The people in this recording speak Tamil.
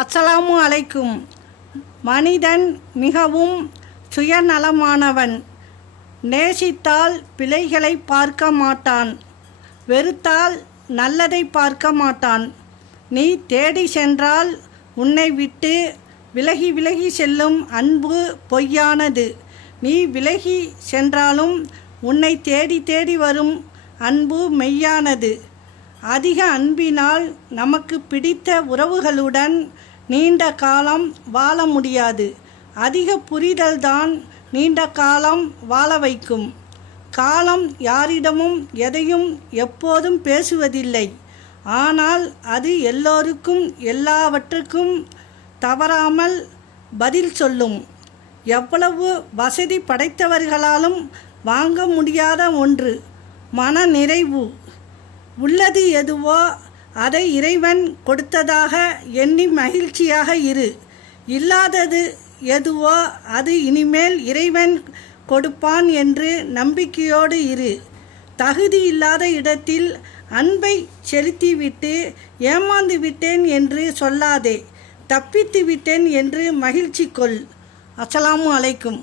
அஸ்ஸலாமு அலைக்கும். மனிதன் மிகவும் சுயநலமானவன். நேசித்தால் பிழைகளை பார்க்க மாட்டான், வெறுத்தால் நல்லதை பார்க்க மாட்டான். நீ தேடி சென்றால் உன்னை விட்டு விலகி விலகி செல்லும் அன்பு பொய்யானது. நீ விலகி சென்றாலும் உன்னை தேடி தேடி வரும் அன்பு மெய்யானது. அதிக அன்பினால் நமக்கு பிடித்த உறவுகளுடன் நீண்ட காலம் வாழ முடியாது. அதிக புரிதல்தான் நீண்ட காலம் வாழ வைக்கும். காலம் யாரிடமும் எதையும் எப்போதும் பேசுவதில்லை. ஆனால் அது எல்லோருக்கும் எல்லாவற்றுக்கும் தவறாமல் பதில் சொல்லும். எவ்வளவு வசதி படைத்தவர்களாலும் வாங்க முடியாத ஒன்று மன நிறைவு. உள்ளது எதுவோ அதை இறைவன் கொடுத்ததாக எண்ணி மகிழ்ச்சியாக இரு. இல்லாதது எதுவோ அது இனிமேல் இறைவன் கொடுப்பான் என்று நம்பிக்கையோடு இரு. தகுதி இல்லாத இடத்தில் அன்பை செலுத்திவிட்டு ஏமாந்து விட்டேன் என்று சொல்லாதே. தப்பித்து விட்டேன் என்று மகிழ்ச்சி கொள். அஸ்ஸலாமு அலைக்கும்.